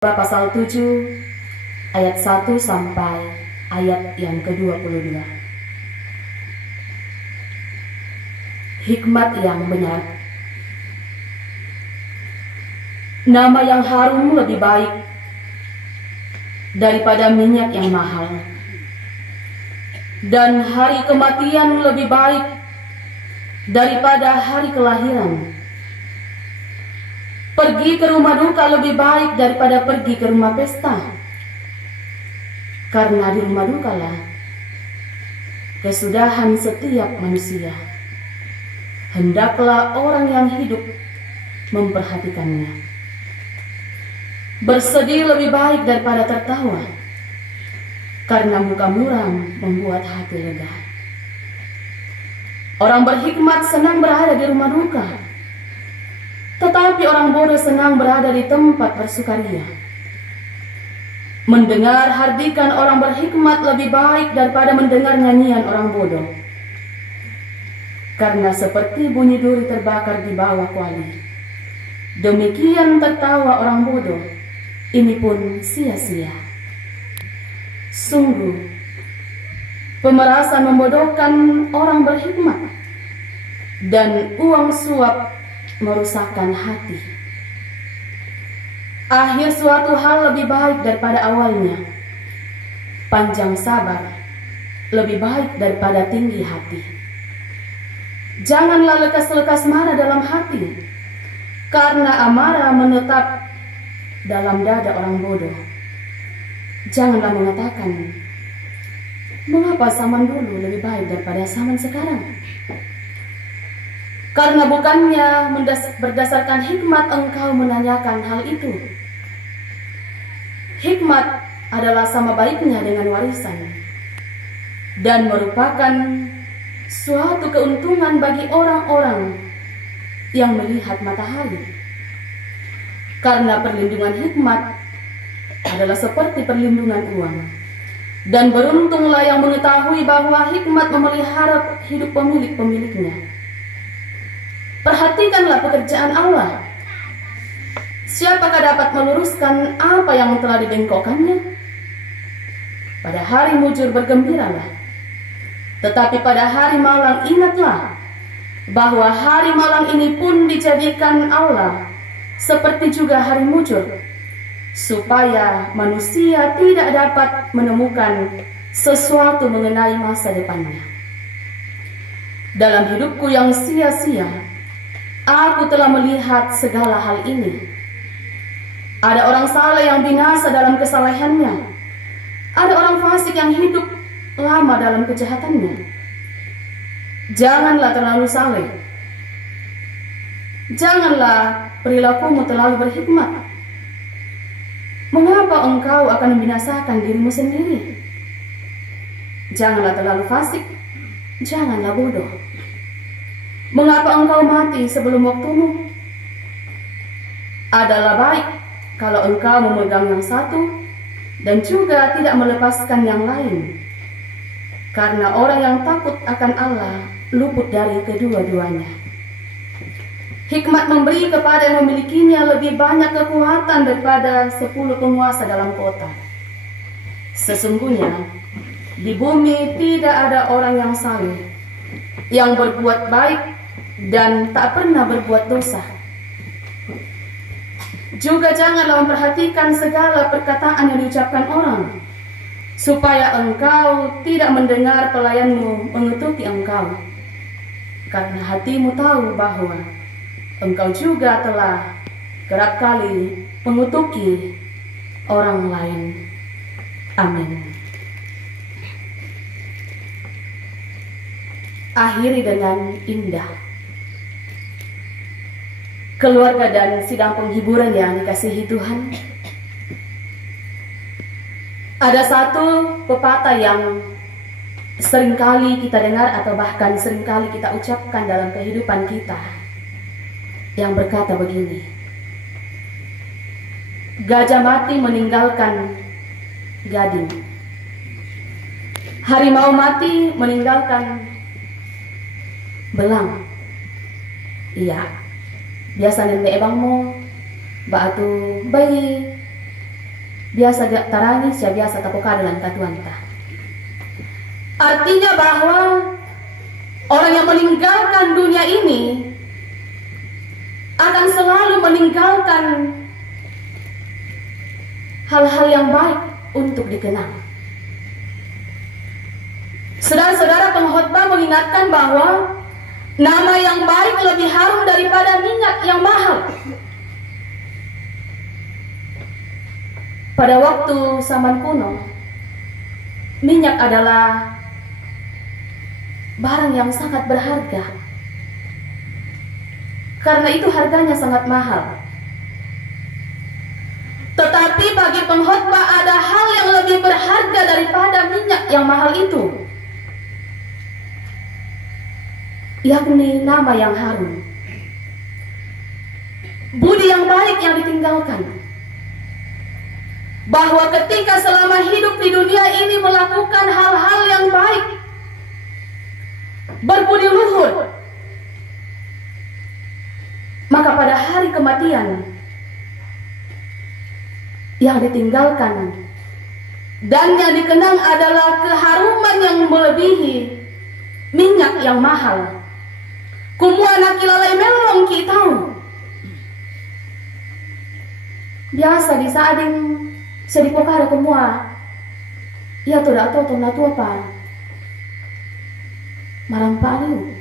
Pasal 7 ayat 1 sampai ayat yang ke-22. Hikmat yang benar. Nama yang harum lebih baik daripada minyak yang mahal, dan hari kematian lebih baik daripada hari kelahiran. Pergi ke rumah duka lebih baik daripada pergi ke rumah pesta, karena di rumah dukalah kesudahan setiap manusia. Hendaklah orang yang hidup memperhatikannya. Bersedih lebih baik daripada tertawa, karena muka muram membuat hati lega. Orang berhikmat senang berada di rumah duka, tetapi orang bodoh senang berada di tempat bersukaria. Mendengar hardikan orang berhikmat lebih baik daripada mendengar nyanyian orang bodoh, karena seperti bunyi duri terbakar di bawah kuali, demikian tertawa orang bodoh, ini pun sia-sia. Sungguh, pemerasan membodohkan orang berhikmat, dan uang suap merusakkan hati. Akhir suatu hal lebih baik daripada awalnya. Panjang sabar lebih baik daripada tinggi hati. Janganlah lekas-lekas marah dalam hati, karena amarah menetap dalam dada orang bodoh. Janganlah mengatakan, mengapa zaman dulu lebih baik daripada zaman sekarang? Karena bukannya berdasarkan hikmat engkau menanyakan hal itu. Hikmat adalah sama baiknya dengan warisan, dan merupakan suatu keuntungan bagi orang-orang yang melihat matahari. Karena perlindungan hikmat adalah seperti perlindungan uang, dan beruntunglah yang mengetahui bahwa hikmat memelihara hidup pemilik-pemiliknya. Perhatikanlah pekerjaan Allah. Siapakah dapat meluruskan apa yang telah dibengkokkannya? Pada hari mujur bergembiralah, tetapi pada hari malang ingatlah bahwa hari malang ini pun dijadikan Allah seperti juga hari mujur, supaya manusia tidak dapat menemukan sesuatu mengenai masa depannya. Dalam hidupku yang sia-sia, aku telah melihat segala hal ini. Ada orang saleh yang binasa dalam kesalehannya. Ada orang fasik yang hidup lama dalam kejahatannya. Janganlah terlalu saleh. Janganlah perilakumu terlalu berhikmat. Mengapa engkau akan membinasakan dirimu sendiri? Janganlah terlalu fasik. Janganlah bodoh. Mengapa engkau mati sebelum waktumu? Adalah baik kalau engkau memegang yang satu dan juga tidak melepaskan yang lain, karena orang yang takut akan Allah luput dari kedua-duanya. Hikmat memberi kepada yang memilikinya lebih banyak kekuatan daripada 10 penguasa dalam kota. Sesungguhnya di bumi tidak ada orang yang saleh, yang berbuat baik dan tak pernah berbuat dosa. Juga janganlah memperhatikan segala perkataan yang diucapkan orang, supaya engkau tidak mendengar pelayanmu mengutuki engkau, karena hatimu tahu bahwa engkau juga telah kerap kali mengutuki orang lain. Amin. Akhiri dengan indah. Keluarga dan sidang penghiburan yang dikasihi Tuhan, ada satu pepatah yang seringkali kita dengar atau bahkan seringkali kita ucapkan dalam kehidupan kita, yang berkata begini: gajah mati meninggalkan gading, harimau mati meninggalkan belang. Iya, biasa nende ebangmu batu bayi biasa tarani sia biasa tapokadalan katuanta. Artinya bahwa orang yang meninggalkan dunia ini akan selalu meninggalkan hal-hal yang baik untuk dikenang. Saudara-saudara, pengkhotbah mengingatkan bahwa nama yang baik lebih harum daripada minyak yang mahal. Pada waktu zaman kuno, minyak adalah barang yang sangat berharga. Karena itu harganya sangat mahal. Tetapi bagi pengkhotbah ada hal yang lebih berharga daripada minyak yang mahal itu, yakni nama yang harum, budi yang baik yang ditinggalkan. Bahwa ketika selama hidup di dunia ini melakukan hal-hal yang baik, berbudi luhur, maka pada hari kematian yang ditinggalkan dan yang dikenang adalah keharuman yang melebihi minyak yang mahal. Kumua nakilalai melong ki tahu. Biasa di saading sedipokara kumua, ya tuh dah tahu na tua pa marampaliu.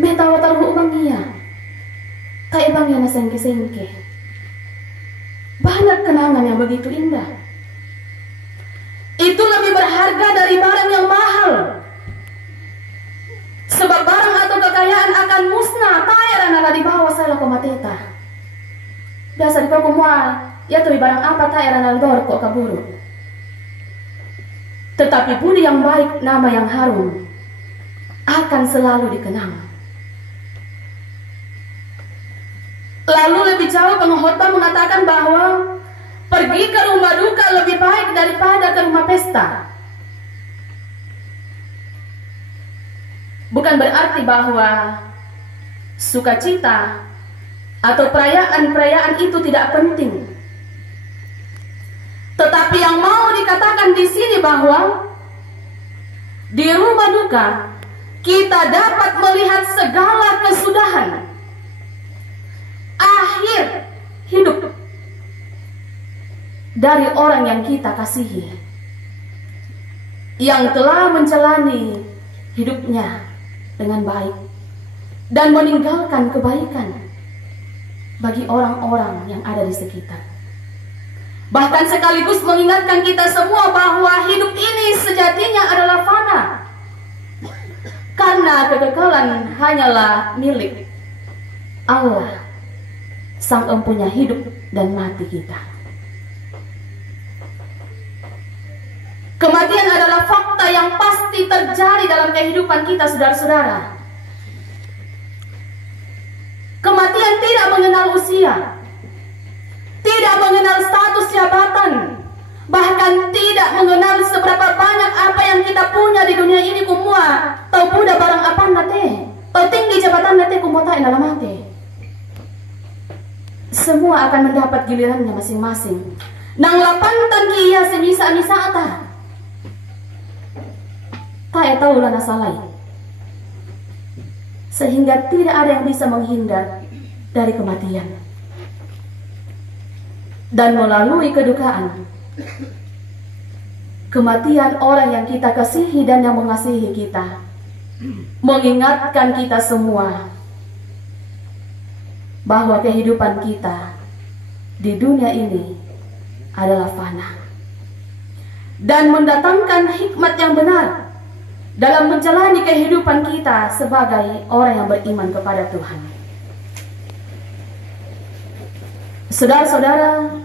Metawa taruh ubang iya, kaya bang ya na sengke-sengke. Banyak kenangan yang begitu indah. Itu lebih berharga dari barang yang mahal. Sebab barang atau kekayaan akan musnah, tayar nala di bawah saya ko mateta. Biasa di kau semua, ya tuh barang apa tayar nala dor kok kaburu. Tetapi budi yang baik, nama yang harum akan selalu dikenang. Lalu lebih jauh pengkhotbah mengatakan bahwa pergi ke rumah duka lebih baik daripada ke rumah pesta. Bukan berarti bahwa sukacita atau perayaan-perayaan itu tidak penting. Tetapi yang mau dikatakan di sini bahwa di rumah duka kita dapat melihat segala kesudahan akhir hidup dari orang yang kita kasihi, yang telah menjalani hidupnya dengan baik dan meninggalkan kebaikan bagi orang-orang yang ada di sekitar. Bahkan sekaligus mengingatkan kita semua bahwa hidup ini sejatinya adalah fana, karena kekekalan hanyalah milik Allah, Sang Empunya hidup dan mati kita. Kematian adalah fakta yang pasti terjadi dalam kehidupan kita, saudara-saudara. Kematian tidak mengenal usia, tidak mengenal status jabatan, bahkan tidak mengenal seberapa banyak apa yang kita punya di dunia ini kumua, tau puda barang apa nate, tau tinggi jabatan nate kumota dalam mate. Semua akan mendapat gilirannya masing-masing. Nang lapantan kia semisa-misa ata. Tak tahu lana salai. Sehingga tidak ada yang bisa menghindar dari kematian. Dan melalui kedukaan, kematian orang yang kita kasihi dan yang mengasihi kita mengingatkan kita semua bahwa kehidupan kita di dunia ini adalah fana dan mendatangkan hikmat yang benar dalam menjalani kehidupan kita sebagai orang yang beriman kepada Tuhan. Saudara-saudara,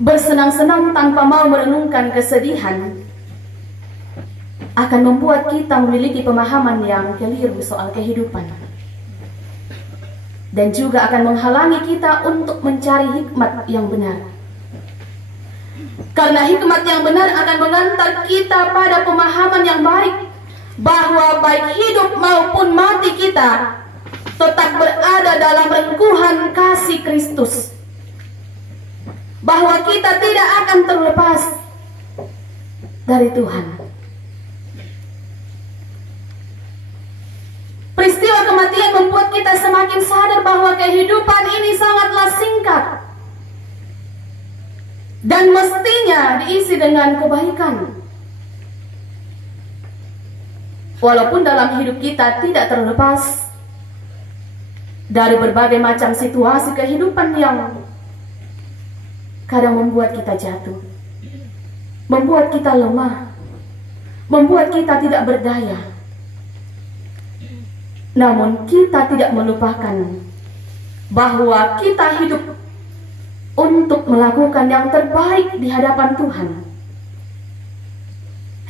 bersenang-senang tanpa mau merenungkan kesedihan akan membuat kita memiliki pemahaman yang keliru soal kehidupan, dan juga akan menghalangi kita untuk mencari hikmat yang benar. Karena hikmat yang benar akan mengantar kita pada pemahaman yang baik, bahwa baik hidup maupun mati kita tetap berada dalam rengkuhan kasih Kristus. bahwa kita tidak akan terlepas dari Tuhan. Peristiwa kematian membuat kita semakin sadar bahwa kehidupan ini sangatlah singkat dan mestinya diisi dengan kebaikan. Walaupun dalam hidup kita tidak terlepas dari berbagai macam situasi kehidupan yang kadang membuat kita jatuh, membuat kita lemah, membuat kita tidak berdaya. Namun kita tidak melupakan bahwa kita hidup untuk melakukan yang terbaik di hadapan Tuhan.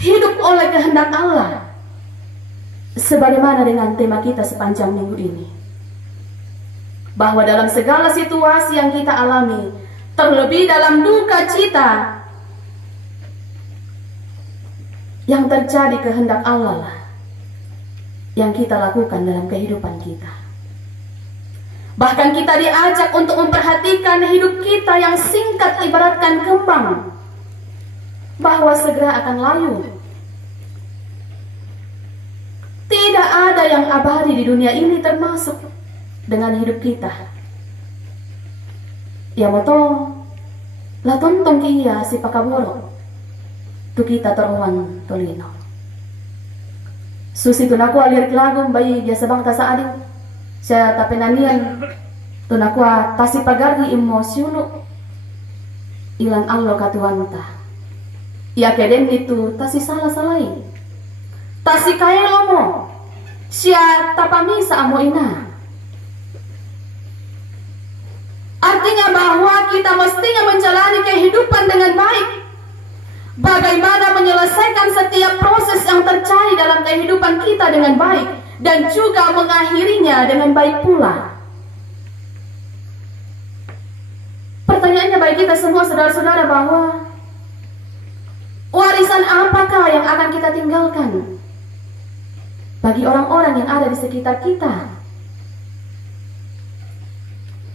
Hidup oleh kehendak Allah, sebagaimana dengan tema kita sepanjang minggu ini, bahwa dalam segala situasi yang kita alami, terlebih dalam duka cita, yang terjadi kehendak Allah lah yang kita lakukan dalam kehidupan kita. Bahkan kita diajak untuk memperhatikan hidup kita yang singkat ibaratkan kembang, bahwa segera akan layu. Tidak ada yang abadi di dunia ini termasuk dengan hidup kita. Ya moto la tontong kia si pakaboro tu kita torowan tolino. Susi tunaku alir lagu bayi biasa bang tasa ading saya tapenanian tunaku tasi pagargi emosiulu ilan allo katuanta ya keden itu tasi salah-salahi tasi kaelo mo siya tapamisa amo ina. Artinya bahwa kita mestinya menjalani kehidupan dengan baik. Bagaimana menyelesaikan setiap proses yang terjadi dalam kehidupan kita dengan baik, dan juga mengakhirinya dengan baik pula. Pertanyaannya bagi kita semua saudara-saudara, bahwa warisan apakah yang akan kita tinggalkan bagi orang-orang yang ada di sekitar kita?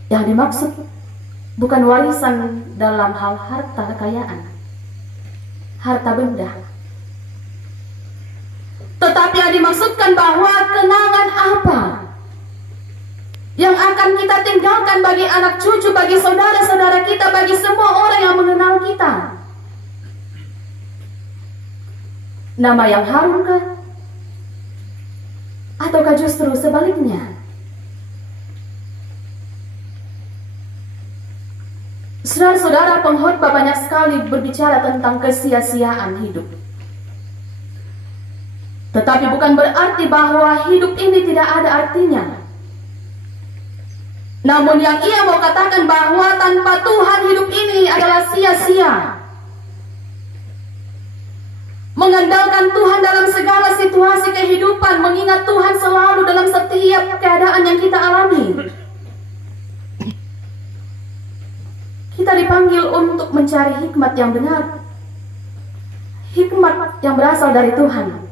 Yang dimaksud bukan warisan dalam hal harta kekayaan, harta benda, tetapi yang dimaksudkan bahwa kenangan apa yang akan kita tinggalkan bagi anak cucu, bagi saudara-saudara kita, bagi semua orang yang mengenal kita. Nama yang harumkah? Ataukah justru sebaliknya? Saudara-saudara, pengkhotbah banyak sekali berbicara tentang kesia-siaan hidup. Tetapi bukan berarti bahwa hidup ini tidak ada artinya. Namun yang ia mau katakan bahwa tanpa Tuhan hidup ini adalah sia-sia. Mengandalkan Tuhan dalam segala situasi kehidupan, mengingat Tuhan selalu dalam setiap keadaan yang kita alami. Kita dipanggil untuk mencari hikmat yang benar, hikmat yang berasal dari Tuhan,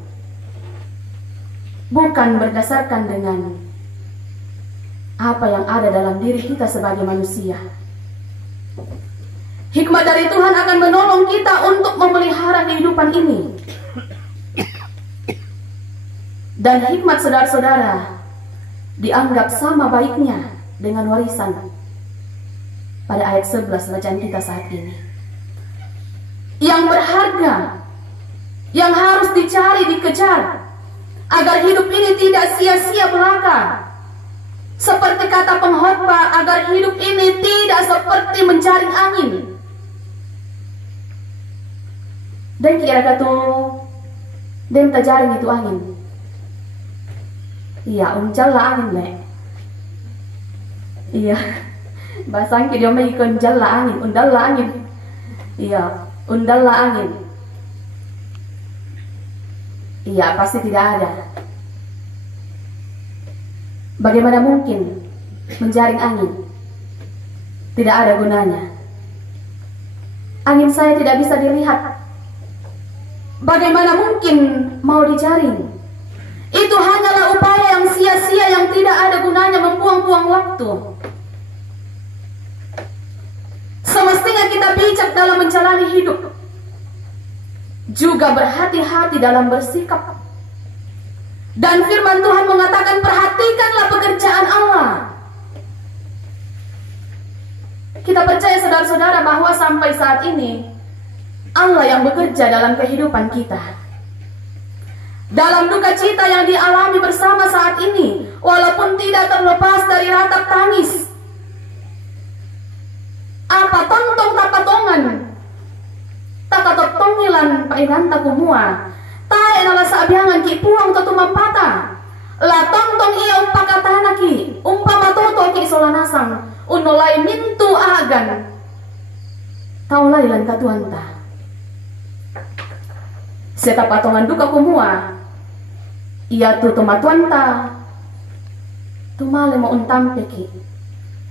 bukan berdasarkan dengan apa yang ada dalam diri kita sebagai manusia. Hikmat dari Tuhan akan menolong kita untuk memelihara kehidupan ini. Dan hikmat saudara-saudara dianggap sama baiknya dengan warisan. Pada ayat 11 bacaan kita saat ini, yang berharga, yang harus dicari, dikejar, agar hidup ini tidak sia-sia belaka. Seperti kata pengkhotbah, agar hidup ini tidak seperti menjaring angin. Dan kira kata dan terjaring itu angin. Iya, uncalla angin le. Iya. Bahasa Inggris dia mengikon jalla angin, undalla angin. Iya, undalla angin. Iya, pasti tidak ada. Bagaimana mungkin menjaring angin? Tidak ada gunanya. Angin saya tidak bisa dilihat. Bagaimana mungkin mau dijaring? Itu hanyalah upaya yang sia-sia, yang tidak ada gunanya, membuang-buang waktu. Semestinya kita bijak dalam menjalani hidup, juga berhati-hati dalam bersikap. Dan firman Tuhan mengatakan, perhatikanlah pekerjaan Allah. Kita percaya saudara-saudara bahwa sampai saat ini Allah yang bekerja dalam kehidupan kita. Dalam duka cita yang dialami bersama saat ini, walaupun tidak terlepas dari ratap tangis, apa tontong tapatongan, takatot tongilan painan takumua, tae nala saabiangan ki puang totumang pata, la tontong iya umpakatana ki, umpama toto ki solanasang, unolai mintu agan, taulai lan katuanta. Seta patongan duka kumua, ia tu tomatuanta, tumale mo untampeki,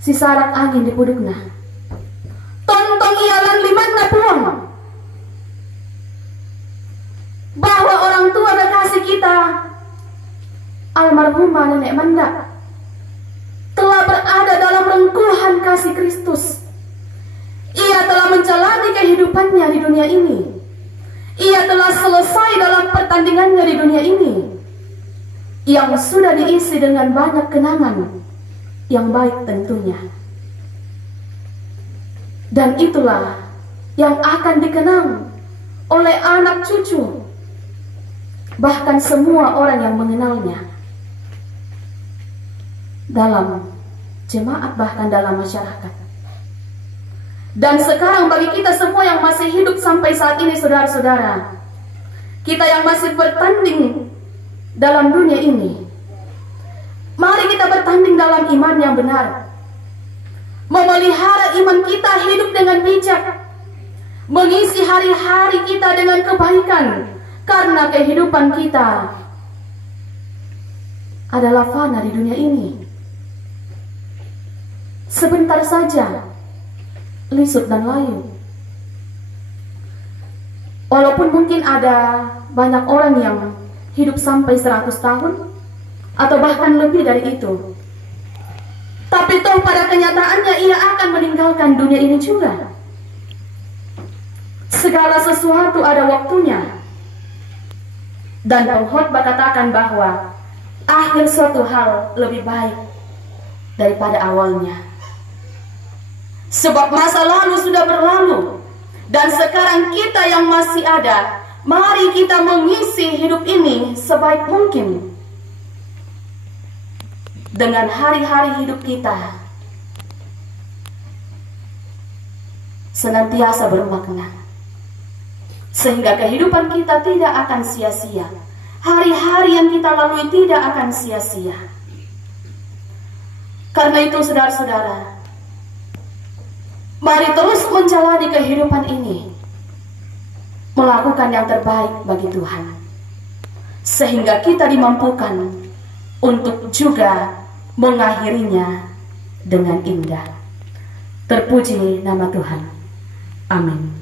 si sarat angin di pudukna. Tontong ialan liman na puang, bahwa orang tua kekasih kita, almarhumah Nenek Manda, telah berada dalam rengkuhan kasih Kristus. Ia telah menjalani kehidupannya di dunia ini. Ia telah selesai dalam pertandingannya di dunia ini, yang sudah diisi dengan banyak kenangan yang baik tentunya. Dan itulah yang akan dikenang oleh anak cucu, bahkan semua orang yang mengenalnya, dalam jemaat bahkan dalam masyarakat. Dan sekarang bagi kita semua yang masih hidup sampai saat ini, saudara-saudara, kita yang masih bertanding dalam dunia ini, mari kita bertanding dalam iman yang benar, memelihara iman kita hidup dengan bijak, mengisi hari-hari kita dengan kebaikan, karena kehidupan kita adalah fana di dunia ini. Sebentar saja, lisut dan layu. Walaupun mungkin ada banyak orang yang hidup sampai 100 tahun atau bahkan lebih dari itu, tapi toh pada kenyataannya ia akan meninggalkan dunia ini juga. Segala sesuatu ada waktunya. Dan pengkhotbah katakan bahwa akhir suatu hal lebih baik daripada awalnya. Sebab masa lalu sudah berlalu, dan sekarang kita yang masih ada, mari kita mengisi hidup ini sebaik mungkin dengan hari-hari hidup kita senantiasa bermakna, sehingga kehidupan kita tidak akan sia-sia. Hari-hari yang kita lalui tidak akan sia-sia. Karena itu saudara-saudara, mari terus menjalani kehidupan ini, melakukan yang terbaik bagi Tuhan, sehingga kita dimampukan untuk juga mengakhirinya dengan indah. Terpuji nama Tuhan. Amin.